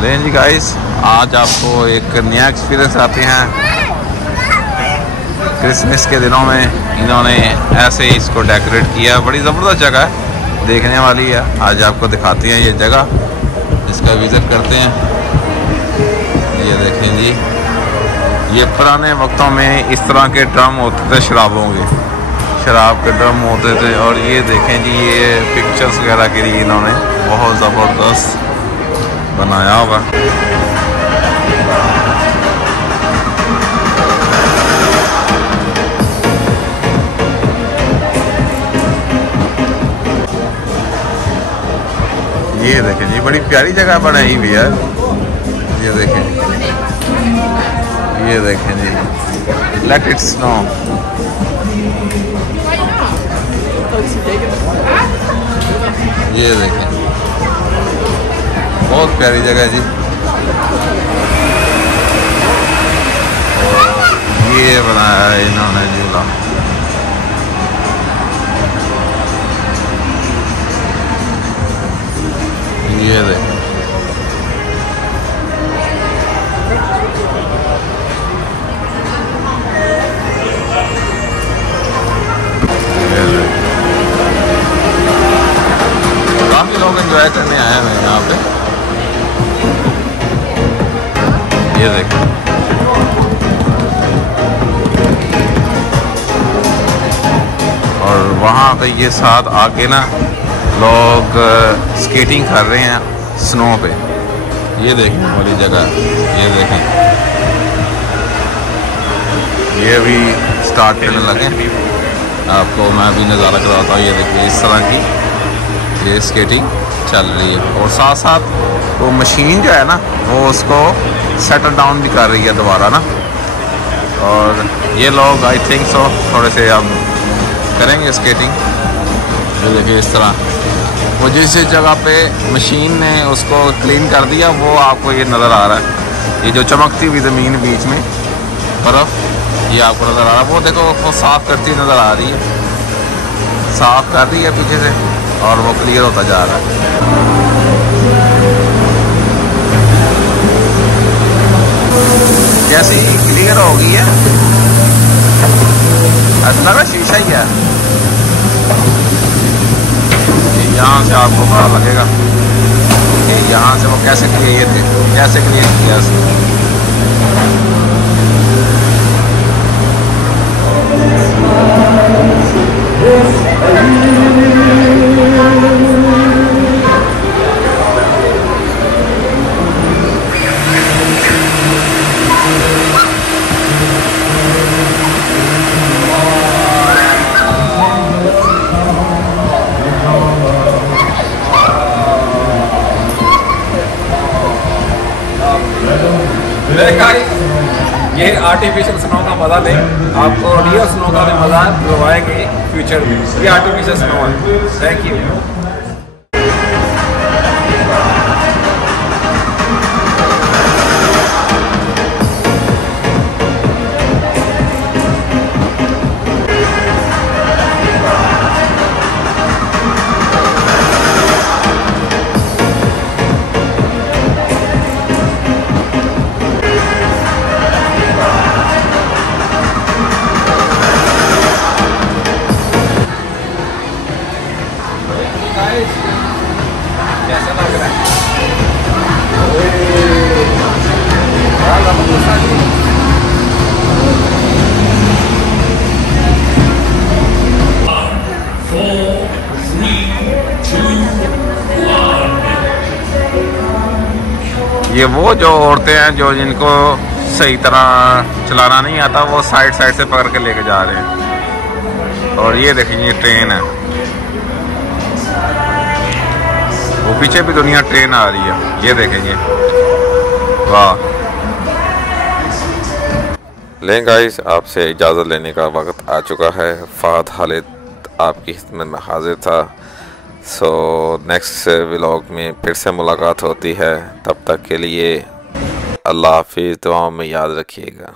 लें जी गाइस, आज आपको एक नया एक्सपीरियंस आते हैं। क्रिसमस के दिनों में इन्होंने ऐसे ही इसको डेकोरेट किया। बड़ी ज़बरदस्त जगह है, देखने वाली है। आज आपको दिखाते हैं ये जगह, इसका विज़िट करते हैं। ये देखें जी, ये पुराने वक्तों में इस तरह के ड्रम होते थे, शराबों के, शराब के ड्रम होते थे। और ये देखें जी, ये पिक्चर्स वगैरह के लिए इन्होंने बहुत ज़बरदस्त बनाया होगा। ये देखें जी, बड़ी प्यारी जगह बनाई हुई है। ये देखें, ये देखें जी, लेट इट स्नो। ये देखें, बहुत प्यारी जगह है जी। और ये बनाया है इन्होंने झूला। ये देखें, काफी लोग एंजॉय करने आए हैं यहाँ पे। ये देखें, और वहाँ पे ये साथ आके ना लोग स्केटिंग कर रहे हैं स्नो पे। ये देखने वाली जगह, ये देखें, ये भी स्टार्ट करने लगे। आपको मैं भी नज़ारा कराता हूँ। ये देखिए, इस तरह की ये स्केटिंग चल रही है, और साथ साथ वो मशीन जो है ना, वो उसको सेटल डाउन भी कर रही है दोबारा ना। और ये लोग आई थिंक सो थोड़े से अब करेंगे स्केटिंग। ये देखिए, इस तरह वो जिस जगह पे मशीन ने उसको क्लीन कर दिया, वो आपको ये नज़र आ रहा है। ये जो चमकती हुई ज़मीन बीच में बर्फ़, ये आपको नज़र आ रहा है। वो देखो, वो साफ़ करती नज़र आ रही है, साफ़ कर रही है पीछे से, और वो क्लियर होता जा रहा है। जैसे ही क्लियर हो गई है, ऐसा लगा शीशा ही है। यहाँ से आपको पता लगेगा कि यहाँ से वो कैसे क्लियर किया उसने। ये आर्टिफिशियल स्नो का मजा लें, आपको रियल स्नो का भी मजा दिलवाएंगे फ्यूचर में। ये आर्टिफिशियल स्नो है। Thank you. कैसा लग रहा है? ये वो जो औरतें हैं जो जिनको सही तरह चलाना नहीं आता, वो साइड से पकड़ के लेके जा रहे हैं। और ये देखिए, ये ट्रेन है, वो पीछे भी दुनिया ट्रेन आ रही है। ये देखेंगे, वाह। लें गाइस, आपसे इजाज़त लेने का वक्त आ चुका है। फ़हद खालिद आपकी खिदमत में हाजिर था। सो नेक्स्ट व्लॉग में फिर से मुलाकात होती है। तब तक के लिए अल्लाह हाफिज़, दुआओं में याद रखिएगा।